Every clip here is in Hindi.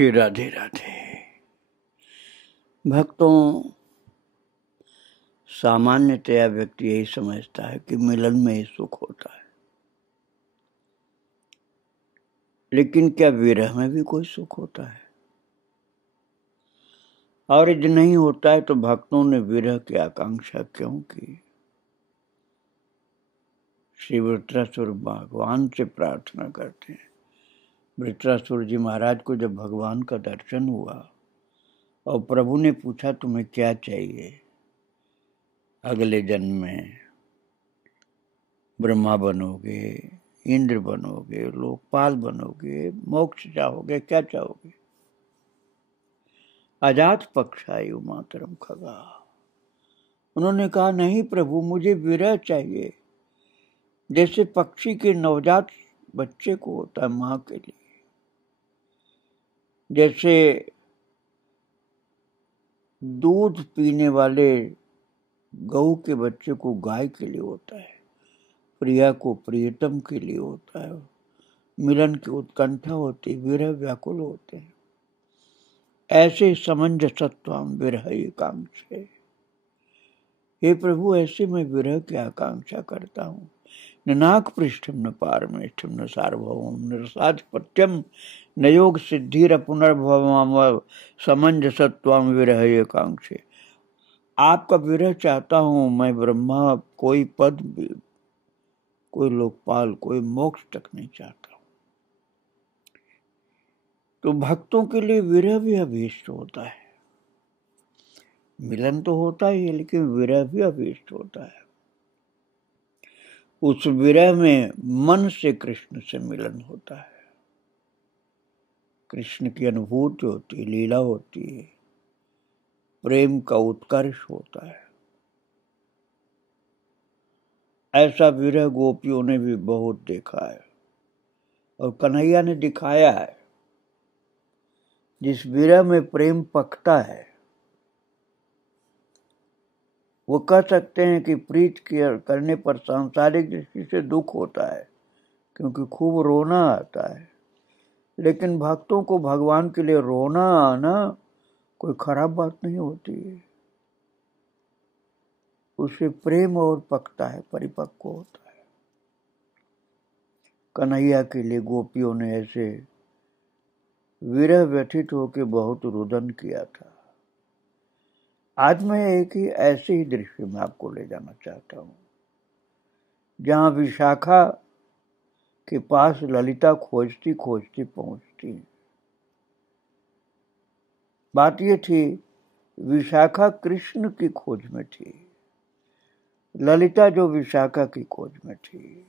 राधे राधे। भक्तों, सामान्यतया व्यक्ति यही समझता है कि मिलन में ही सुख होता है, लेकिन क्या विरह में भी कोई सुख होता है? और यदि नहीं होता है तो भक्तों ने विरह की आकांक्षा क्यों की? श्री वृत्रासुर भगवान से प्रार्थना करते हैं। वृत्रासुर जी महाराज को जब भगवान का दर्शन हुआ और प्रभु ने पूछा तुम्हें क्या चाहिए, अगले जन्म में ब्रह्मा बनोगे, इंद्र बनोगे, लोकपाल बनोगे, मोक्ष चाहोगे, क्या चाहोगे? अजात पक्षायु मातरम खगा। उन्होंने कहा नहीं प्रभु, मुझे विरह चाहिए, जैसे पक्षी के नवजात बच्चे को होता है मां के लिए, जैसे दूध पीने वाले गऊ के बच्चे को गाय के लिए होता है, प्रिया को प्रियतम के लिए होता है, मिलन की उत्कंठा होती, विरह व्याकुल होते हैं, ऐसे समंजसत्वाम विरह एकांक्षे। हे प्रभु, ऐसे मैं विरह की आकांक्षा करता हूँ। नाक पृष्ठम न पारमेष्ठम न सार्वभौम न रसाधिपत्यम न योग सिद्धिर पुनर्भवम समंजसत्वाम विरह एकांक्षे। आपका विरह चाहता हूँ मैं ब्रह्मा, कोई पद, कोई लोकपाल, कोई मोक्ष तक नहीं चाहता हूँ। तो भक्तों के लिए विरह भी अभीष्ट होता है। मिलन तो होता ही है, लेकिन विरह भी अभीष्ट होता है। उस विरह में मन से कृष्ण से मिलन होता है, कृष्ण की अनुभूति होती है, लीला होती है, प्रेम का उत्कर्ष होता है। ऐसा विरह गोपियों ने भी बहुत देखा है और कन्हैया ने दिखाया है। जिस विरह में प्रेम पकता है वो कह सकते हैं कि प्रीत करने पर सांसारिक दृष्टि से दुख होता है, क्योंकि खूब रोना आता है, लेकिन भक्तों को भगवान के लिए रोना आना कोई खराब बात नहीं होती है। उससे प्रेम और पकता है, परिपक्व होता है। कन्हैया के लिए गोपियों ने ऐसे विरह व्यथित होकर बहुत रुदन किया था। आज मैं एक ही ऐसे ही दृश्य में आपको ले जाना चाहता हूँ, जहां विशाखा के पास ललिता खोजती खोजती पहुंचती। बात ये थी, विशाखा कृष्ण की खोज में थी, ललिता जो विशाखा की खोज में थी,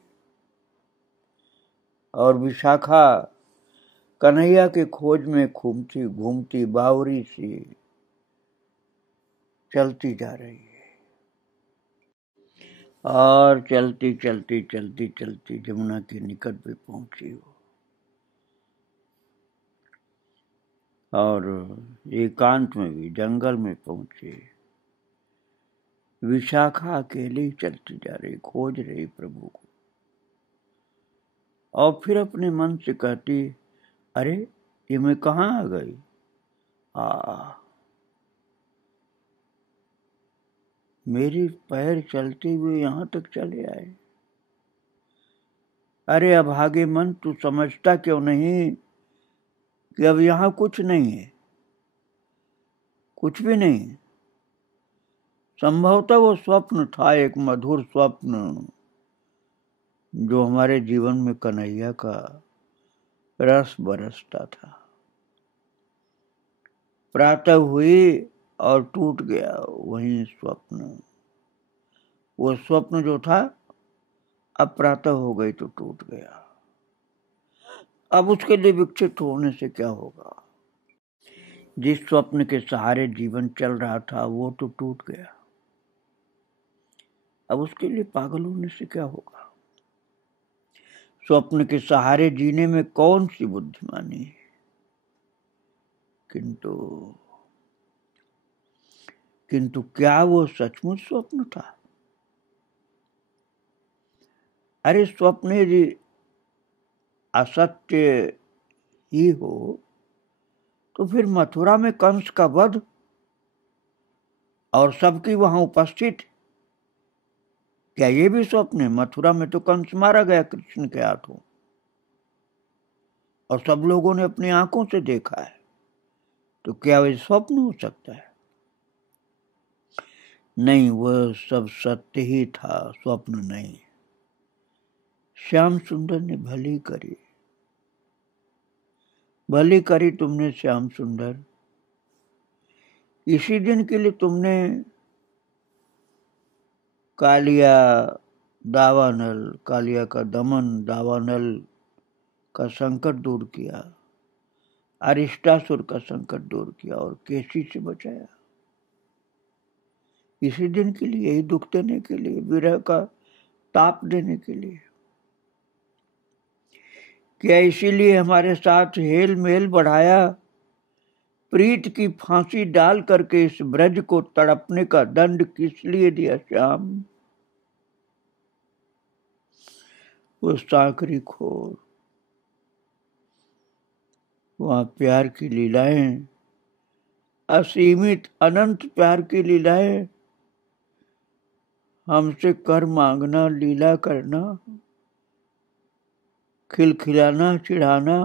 और विशाखा कन्हैया के खोज में घूमती घूमती बावरी सी चलती जा रही है। और चलती चलती चलती चलती जमुना के निकट भी पहुंची हो, और एकांत में भी जंगल में पहुंचे। विशाखा अकेले ही चलती जा रही, खोज रही प्रभु को, और फिर अपने मन से कहती, अरे ये मैं कहाँ आ गई? मेरी पैर चलते हुए यहां तक चले आए। अरे अभागे मन, तू समझता क्यों नहीं कि अब यहां कुछ नहीं है, कुछ भी नहीं। संभवतः वो स्वप्न था, एक मधुर स्वप्न, जो हमारे जीवन में कन्हैया का रस बरसता था। प्रातः हुई और टूट गया वही स्वप्न। वो स्वप्न जो था अब प्रातः हो गई तो टूट गया। अब उसके लिए विक्षिप्त होने से क्या होगा? जिस स्वप्न के सहारे जीवन चल रहा था वो तो टूट गया, अब उसके लिए पागल होने से क्या होगा? स्वप्न के सहारे जीने में कौन सी बुद्धिमानी है? किंतु क्या वो सचमुच स्वप्न था? अरे स्वप्न यदि असत्य ही हो तो फिर मथुरा में कंस का वध और सबकी वहां उपस्थित, क्या ये भी स्वप्न है? मथुरा में तो कंस मारा गया कृष्ण के हाथों और सब लोगों ने अपनी आंखों से देखा है, तो क्या वह स्वप्न हो सकता है? नहीं, वह सब सत्य ही था, स्वप्न नहीं। श्याम सुंदर ने भली करी, भली करी तुमने श्याम सुंदर। इसी दिन के लिए तुमने कालिया दावानल, कालिया का दमन, दावानल का संकट दूर किया, अरिष्टासुर का संकट दूर किया और केसी से बचाया। इसी दिन के लिए, यही दुख देने के लिए, विरह का ताप देने के लिए। क्या इसीलिए हमारे साथ हेल मेल बढ़ाया? प्रीत की फांसी डाल करके इस ब्रज को तड़पने का दंड किस लिए दिया श्याम? वो साकरी खोर, वहां प्यार की लीलाएं, असीमित अनंत प्यार की लीलाएं, हमसे कर मांगना, लीला करना, खिलखिलाना, चिढ़ाना,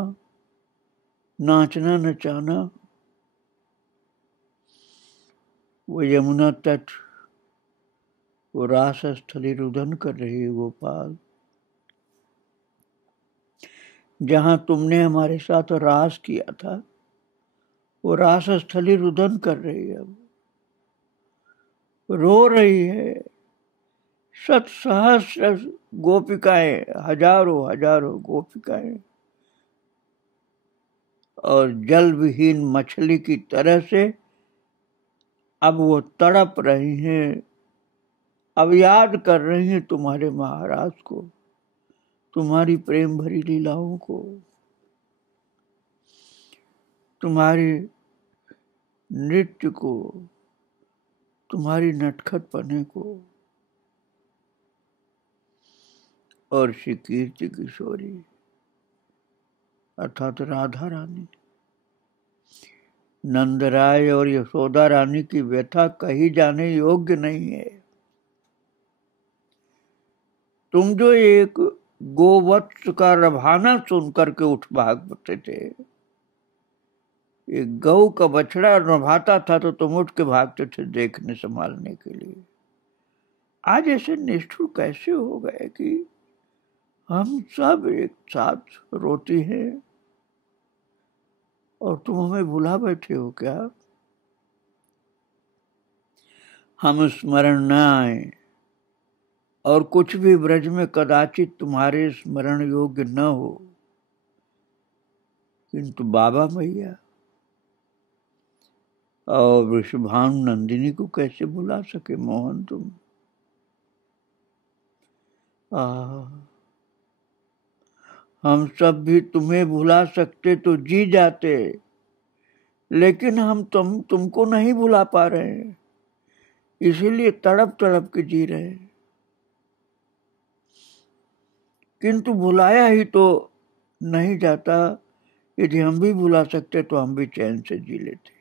नाचना, नचाना। वो यमुना तट, वो रास स्थली रुदन कर रही है गोपाल, जहां तुमने हमारे साथ रास किया था, वो रास स्थली रुदन कर रही है, अब रो रही है। शत सहस्र गोपिकाएं, हजारों हजारों गोपिकाएं, और जल विहीन मछली की तरह से अब वो तड़प रही हैं, अब याद कर रही हैं तुम्हारे महाराज को, तुम्हारी प्रेम भरी लीलाओं को, तुम्हारे नृत्य को, तुम्हारी नटखट पने को। और श्री कीर्ति किशोरी अर्थात राधा रानी, नंदराय और यशोदा रानी की व्यथा कही जाने योग्य नहीं है। तुम जो एक गोवत्स का रभाना सुन करके उठ भागते थे, एक गौ का बछड़ा रभाता था तो तुम उठ के भागते थे देखने संभालने के लिए। आज ऐसे निष्ठुर कैसे हो गए कि हम सब एक साथ रोती हैं और तुम हमें भुला बैठे हो क्या? हम स्मरण न आए और कुछ भी ब्रज में कदाचित तुम्हारे स्मरण योग्य न हो, किंतु बाबा मैया और वृषभानु नंदिनी को कैसे भुला सके मोहन तुम? हम सब भी तुम्हें भुला सकते तो जी जाते, लेकिन हम तुमको नहीं भुला पा रहे हैं, इसीलिए तड़प तड़प के जी रहे हैं। किंतु भुलाया ही तो नहीं जाता। यदि हम भी भुला सकते तो हम भी चैन से जी लेते।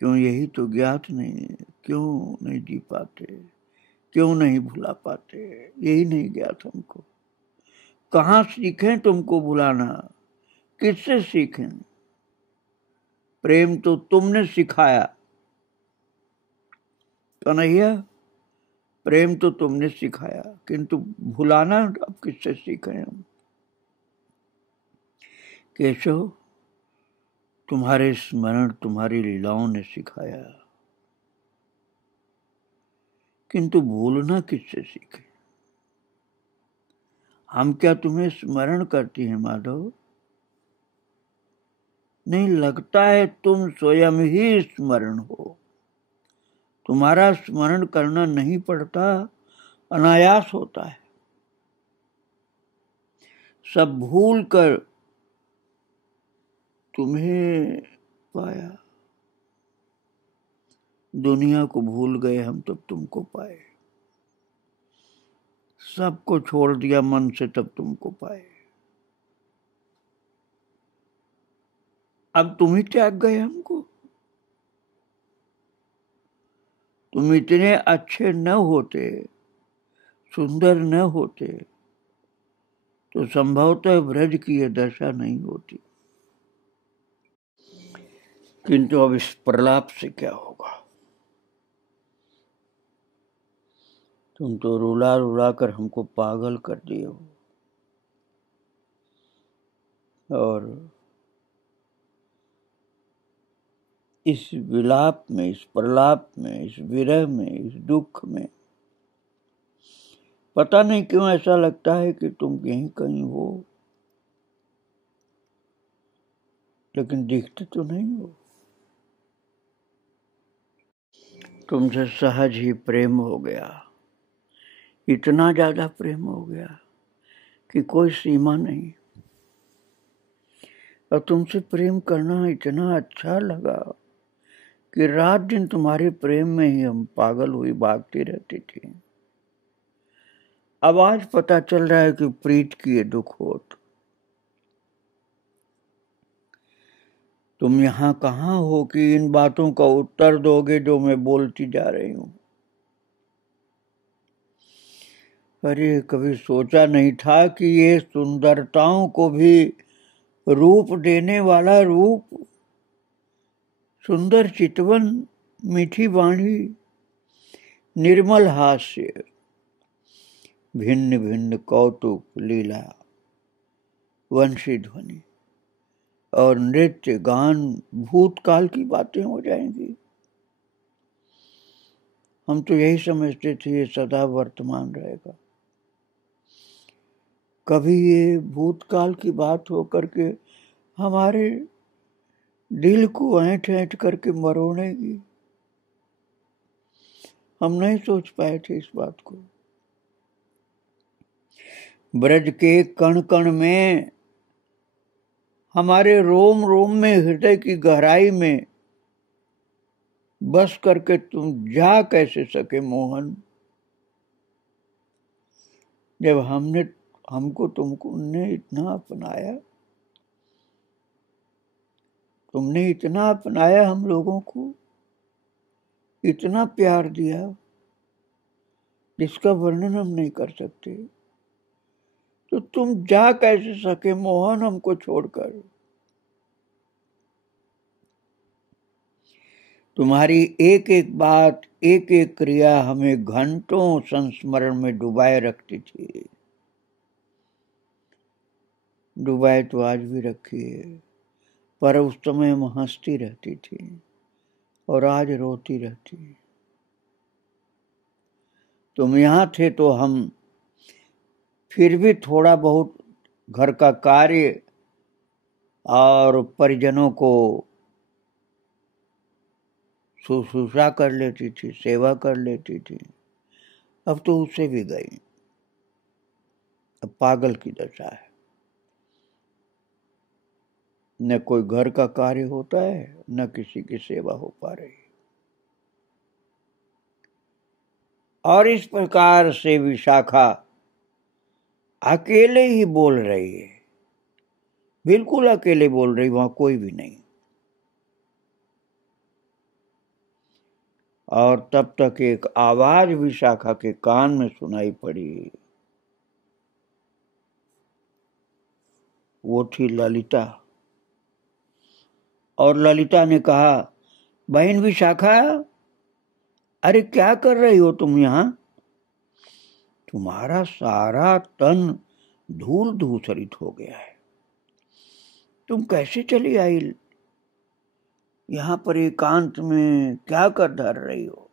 क्यों यही तो ज्ञात नहीं है, क्यों नहीं जी पाते, क्यों नहीं भुला पाते, यही नहीं ज्ञात हमको। कहाँ सीखें तुमको भुलाना, किससे सीखें? प्रेम तो तुमने सिखाया कन्हैया, प्रेम तो तुमने सिखाया, किंतु भुलाना अब किससे सीखें हम? केशव, तुम्हारे स्मरण तुम्हारी लीलाओं ने सिखाया, किंतु भूलना किससे सीखे? हम क्या तुम्हें स्मरण करती हैं माधव? नहीं, लगता है तुम स्वयं ही स्मरण हो। तुम्हारा स्मरण करना नहीं पड़ता, अनायास होता है। सब भूल कर तुम्हें पाया, दुनिया को भूल गए हम तब तुमको पाए, सबको छोड़ दिया मन से तब तुमको पाए। अब तुम ही त्याग गए हमको। तुम इतने अच्छे न होते, सुंदर न होते, तो संभवतः ब्रज की यह दशा नहीं होती। किंतु अब इस प्रलाप से क्या होगा? तुम तो रुला रुला कर हमको पागल कर दिए हो। और इस विलाप में, इस प्रलाप में, इस विरह में, इस दुख में पता नहीं क्यों ऐसा लगता है कि तुम यहीं कहीं हो, लेकिन दिखते तो नहीं हो। तुमसे सहज ही प्रेम हो गया, इतना ज्यादा प्रेम हो गया कि कोई सीमा नहीं। और तुमसे प्रेम करना इतना अच्छा लगा कि रात दिन तुम्हारे प्रेम में ही हम पागल हुई भागती रहती थी। अब आज पता चल रहा है कि प्रीत की ये दुख होत। तुम यहाँ कहाँ हो कि इन बातों का उत्तर दोगे जो मैं बोलती जा रही हूं। अरे कभी सोचा नहीं था कि ये सुंदरताओं को भी रूप देने वाला रूप, सुंदर चितवन, मीठी वाणी, निर्मल हास्य, भिन्न भिन्न कौतुक लीला, वंशी ध्वनि और नृत्य गान भूतकाल की बातें हो जाएंगी। हम तो यही समझते थे ये सदा वर्तमान रहेगा। कभी ये भूतकाल की बात हो करके हमारे दिल को ऐंठ ऐंठ करके मरोड़ेगी। हम नहीं सोच पाए थे इस बात को। ब्रज के कण कण में, हमारे रोम रोम में, हृदय की गहराई में बस करके तुम जा कैसे सके मोहन, जब हमको तुमने इतना अपनाया, तुमने इतना अपनाया हम लोगों को, इतना प्यार दिया जिसका वर्णन हम नहीं कर सकते। तो तुम जा कैसे सके मोहन हमको छोड़कर। तुम्हारी एक एक बात, एक एक क्रिया हमें घंटों संस्मरण में डुबाए रखती थी। डुबाए तो आज भी रखी है, पर उस समय हम हंसती रहती थी और आज रोती रहती। तुम यहाँ थे तो हम फिर भी थोड़ा बहुत घर का कार्य और परिजनों को शुश्रूषा कर लेती थी, सेवा कर लेती थी। अब तो उससे भी गई। अब पागल की दशा है। न कोई घर का कार्य होता है, न किसी की सेवा हो पा रही। और इस प्रकार से विशाखा अकेले ही बोल रही है, बिल्कुल अकेले बोल रही, वहां कोई भी नहीं। और तब तक एक आवाज विशाखा के कान में सुनाई पड़ी। वो थी ललिता। और ललिता ने कहा, बहन विशाखा, अरे क्या कर रही हो तुम यहाँ? तुम्हारा सारा तन धूल धूसरित हो गया है। तुम कैसे चली आई यहाँ पर एकांत में, क्या कर धर रही हो?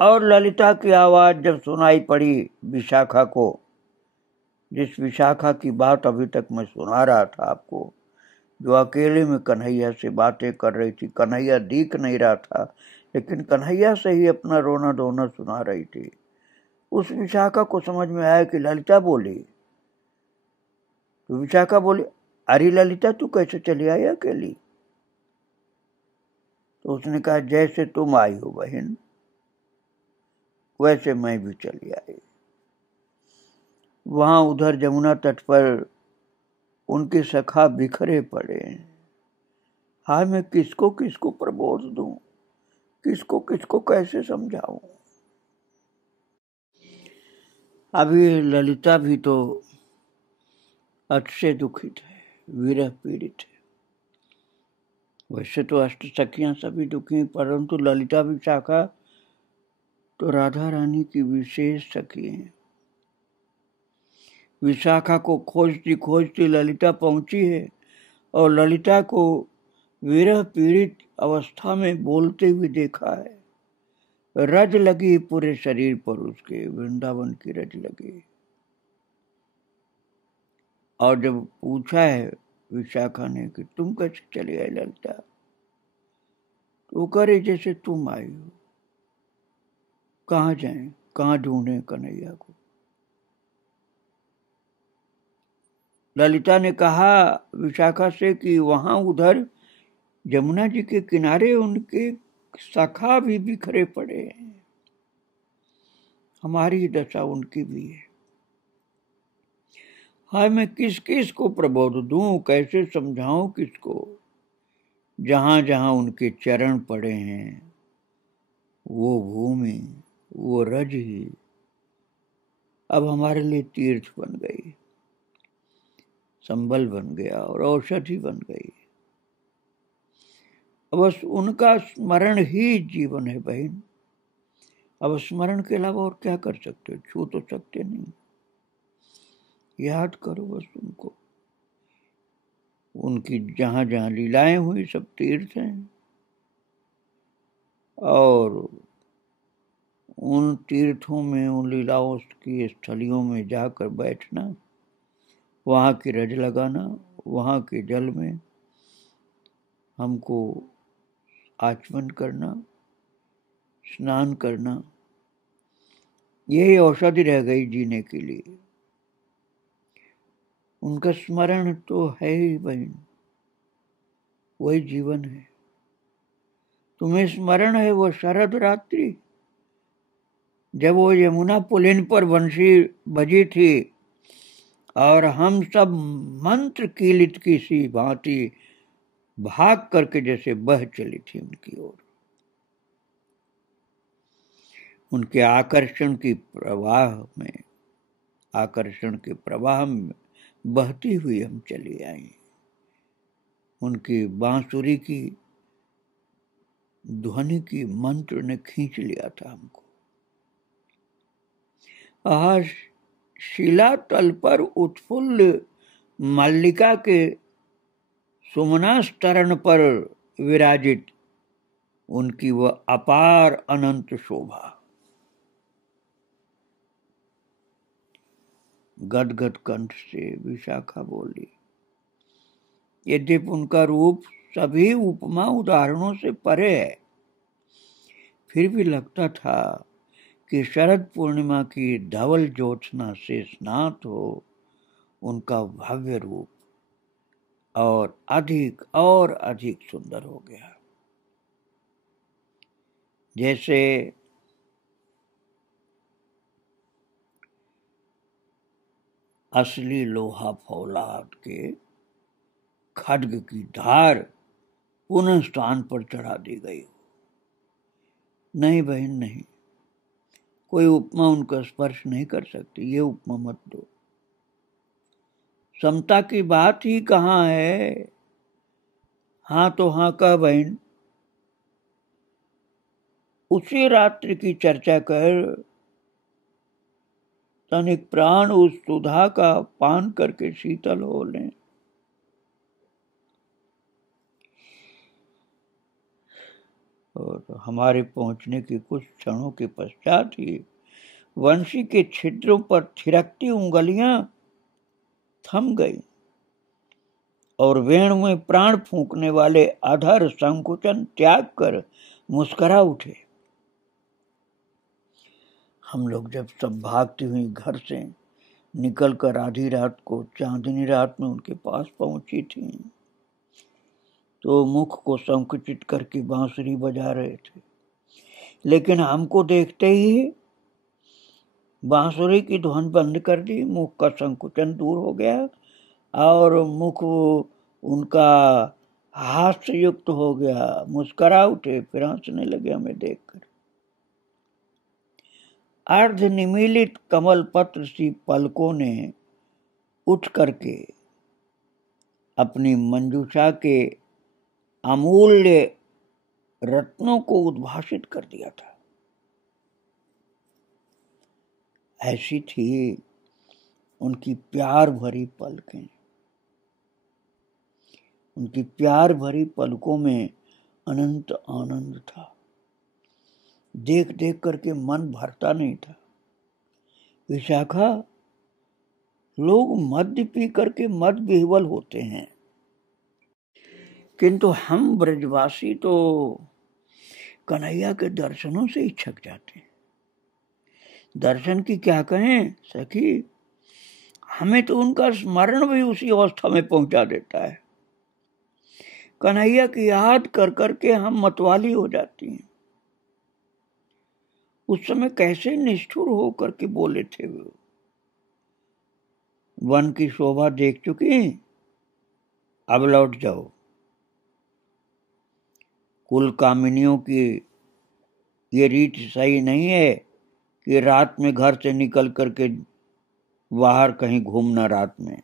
और ललिता की आवाज जब सुनाई पड़ी विशाखा को, जिस विशाखा की बात अभी तक मैं सुना रहा था आपको, जो अकेले में कन्हैया से बातें कर रही थी, कन्हैया दिख नहीं रहा था लेकिन कन्हैया से ही अपना रोना धोना सुना रही थी, उस विशाखा को समझ में आया कि ललिता बोली। तो विशाखा बोली, अरे ललिता तू कैसे चली आई अकेली? तो उसने कहा, जैसे तुम आई हो बहन, वैसे मैं भी चली आई। वहां उधर जमुना तट पर उनके सखा बिखरे पड़े। हाय मैं किसको किसको प्रबोध दूं, किसको किसको कैसे समझाऊं। अभी ललिता भी तो अतिशय दुखित है, विरह पीड़ित है। वैसे तो अष्ट सखियां सभी दुखी हैं, परंतु ललिता विशाखा तो राधा रानी की विशेष सखी हैं। विशाखा को खोजती खोजती ललिता पहुंची है और ललिता को विरह पीड़ित अवस्था में बोलते हुए देखा है। रज लगी पूरे शरीर पर उसके, वृंदावन की रज लगी। और जब पूछा है विशाखा ने कि तुम कैसे चली आई ललिता, तो वो करे जैसे तुम आई हो, कहाँ जाएं, कहाँ ढूंढें कन्हैया को। ललिता ने कहा विशाखा से कि वहां उधर यमुना जी के किनारे उनके सखा भी बिखरे पड़े हैं, हमारी दशा उनकी भी है। हाय मैं किस किस को प्रबोध दूं, कैसे समझाऊं किसको। जहां जहां उनके चरण पड़े हैं वो भूमि, वो रज ही अब हमारे लिए तीर्थ बन गई, संबल बन गया और औषधि बन गई। बस उनका स्मरण ही जीवन है बहन। अब स्मरण के अलावा और क्या कर सकते, छू तो सकते नहीं। याद करो बस उनको, उनकी जहां जहां लीलाएं हुई सब तीर्थ हैं। और उन तीर्थों में, उन लीलाओं की स्थलियों में जाकर बैठना, वहां की रज लगाना, वहां के जल में हमको आचमन करना, स्नान करना, यही औषधि रह गई जीने के लिए। उनका स्मरण तो है ही बहन, वही जीवन है। तुम्हें स्मरण है वो शरद रात्रि जब वो यमुना पुलिन पर बंशी बजी थी और हम सब मंत्र कीलित की सी भांति भाग करके जैसे बह चली थी उनकी ओर। उनके आकर्षण के प्रवाह में बहती हुई हम चली आई। उनकी बांसुरी की ध्वनि की मंत्र ने खींच लिया था हमको। शिला तल पर उत्फुल्ल मल्लिका के सुमनास तरण पर विराजित उनकी वह अपार अनंत शोभा। गदगद कंठ से विशाखा बोली। यद्यपि उनका रूप सभी उपमा उदाहरणों से परे है, फिर भी लगता था कि शरद पूर्णिमा की धवल ज्योत्सना से स्नात हो उनका भव्य रूप और अधिक सुंदर हो गया। जैसे असली लोहा फौलाद के खड्ग की धार पुनः स्थान पर चढ़ा दी गई हो। नहीं बहन नहीं, कोई उपमा उनका स्पर्श नहीं कर सकती, ये उपमा मत दो। समता की बात ही कहाँ है। हाँ तो हाँ कह बहन, उसी रात्रि की चर्चा कर, तनिक प्राण उस सुधा का पान करके शीतल हो लें। और हमारे पहुंचने के कुछ क्षणों के पश्चात ही वंशी के छिद्रों पर थिरकती उंगलियां थम गई और वेणु में प्राण फूंकने वाले अधर संकुचन त्याग कर मुस्कुरा उठे। हम लोग जब सब भागती हुई घर से निकलकर आधी रात को चांदनी रात में उनके पास पहुंची थी, तो मुख को संकुचित करके बांसुरी बजा रहे थे, लेकिन हमको देखते ही बांसुरी की ध्वनि बंद कर दी, मुख का संकुचन दूर हो गया और मुख उनका हास्य युक्त हो गया, मुस्कुरा उठे, फिर हंसने लगे हमें देखकर। अर्ध निमीलित कमल पत्र सी पलकों ने उठ करके अपनी मंजूषा के अमूल्य रत्नों को उद्भाषित कर दिया था। ऐसी थी उनकी प्यार भरी पलकें। उनकी प्यार भरी पलकों में अनंत आनंद था। देख देख करके मन भरता नहीं था। विशाखा, लोग मद्य पी करके मद विह्वल होते हैं, किंतु हम ब्रजवासी तो कन्हैया के दर्शनों से ही छक जाते हैं। दर्शन की क्या कहें सखी, हमें तो उनका स्मरण भी उसी अवस्था में पहुंचा देता है। कन्हैया की याद कर करके हम मतवाली हो जाती हैं। उस समय कैसे निष्ठुर हो करके बोले थे वो, वन की शोभा देख चुकी, अब लौट जाओ। कुल कामिनियों की ये रीत सही नहीं है कि रात में घर से निकल करके बाहर कहीं घूमना। रात में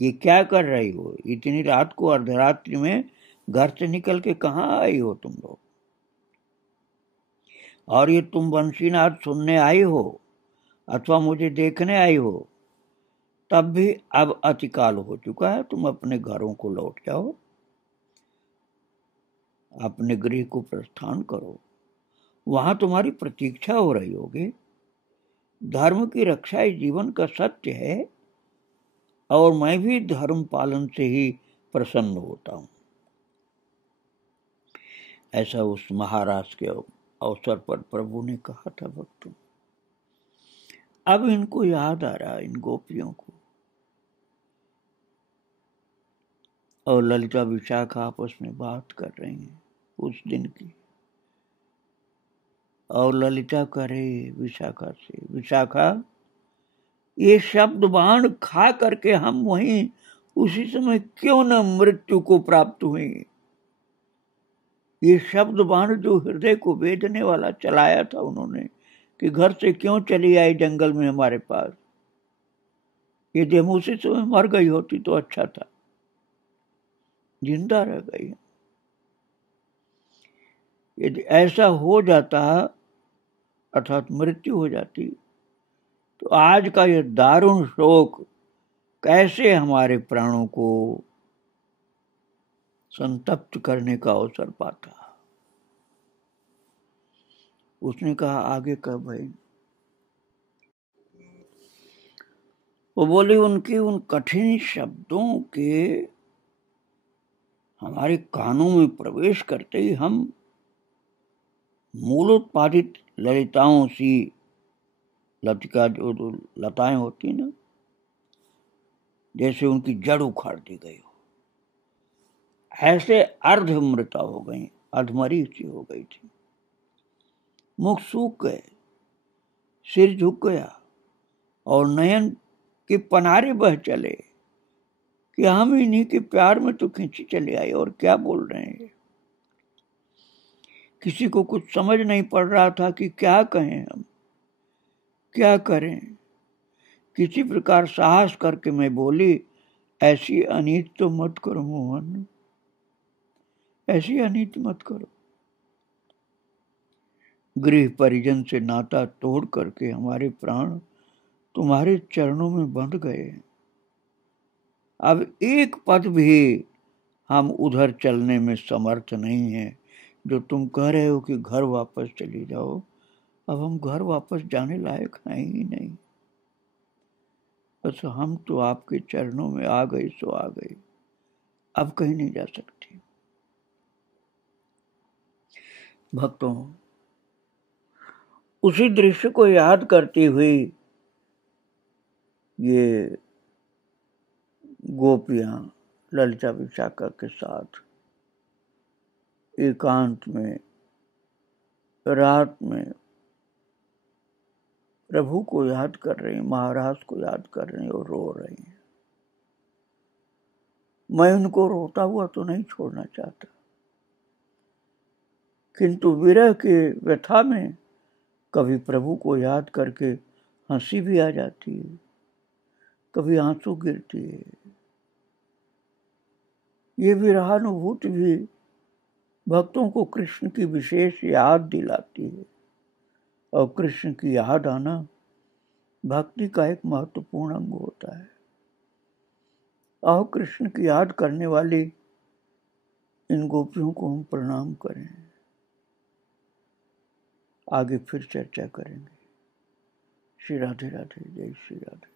ये क्या कर रही हो? इतनी रात को, अर्धरात्रि में घर से निकल के कहाँ आई हो तुम लोग? और ये तुम बंसीनाद सुनने आई हो अथवा मुझे देखने आई हो, तब भी अब अतिकाल हो चुका है। तुम अपने घरों को लौट जाओ, अपने गृह को प्रस्थान करो। वहां तुम्हारी प्रतीक्षा हो रही होगी। धर्म की रक्षा ही जीवन का सत्य है, और मैं भी धर्म पालन से ही प्रसन्न होता हूं। ऐसा उस महाराज के अवसर पर प्रभु ने कहा था भक्तों। अब इनको याद आ रहा, इन गोपियों को। और ललिता विशाखा आपस में बात कर रही हैं उस दिन की। और ललिता करे विशाखा से, विशाखा, ये शब्द बाण खा करके हम वहीं उसी समय क्यों न मृत्यु को प्राप्त हुए। ये शब्द बाण जो हृदय को वेदने वाला चलाया था उन्होंने, कि घर से क्यों चली आई जंगल में हमारे पास। यदि हम उसी समय मर गई होती तो अच्छा था, जिंदा रह गई। यदि ऐसा हो जाता, अर्थात मृत्यु हो जाती, तो आज का यह दारुण शोक कैसे हमारे प्राणों को संतप्त करने का अवसर पाता। उसने कहा, आगे का भाई। वो बोली, उनकी उन कठिन शब्दों के हमारे कानों में प्रवेश करते ही हम मूलोत्पादित ललिताओं सी, लतिका जो लताएं होती ना, जैसे उनकी जड़ उखाड़ दी गई हो, ऐसे अर्धमृता हो गई, अधमरी सी हो गई थी। मुख सूख गए, सिर झुक गया, और नयन के पनारे बह चले कि हम इन्हीं के प्यार में तो खींची चले आए, और क्या बोल रहे हैं। किसी को कुछ समझ नहीं पड़ रहा था कि क्या कहें, हम क्या करें। किसी प्रकार साहस करके मैं बोली, ऐसी अनीत तो मत करो मोहन, ऐसी अनीत मत करो। गृह परिजन से नाता तोड़ करके हमारे प्राण तुम्हारे चरणों में बंध गए। अब एक पद भी हम उधर चलने में समर्थ नहीं हैं। जो तुम कह रहे हो कि घर वापस चली जाओ, अब हम घर वापस जाने लायक हैं ही नहीं। बस हम तो आपके चरणों में आ गए सो आ गए, अब कहीं नहीं जा सकती। भक्तों, उसी दृश्य को याद करती हुई ये गोपियां ललिता विशाखा के साथ एकांत में रात में प्रभु को याद कर रही, महाराज को याद कर रही और रो रही हैं। मैं उनको रोता हुआ तो नहीं छोड़ना चाहता, किंतु विरह के व्यथा में कभी प्रभु को याद करके हंसी भी आ जाती है, कभी आंसू गिरती है। ये विरहानुभूति भी भक्तों को कृष्ण की विशेष याद दिलाती है, और कृष्ण की याद आना भक्ति का एक महत्वपूर्ण अंग होता है। आओ कृष्ण की याद करने वाली इन गोपियों को हम प्रणाम करें। आगे फिर चर्चा करेंगे। श्री राधे राधे, जय श्री राधे।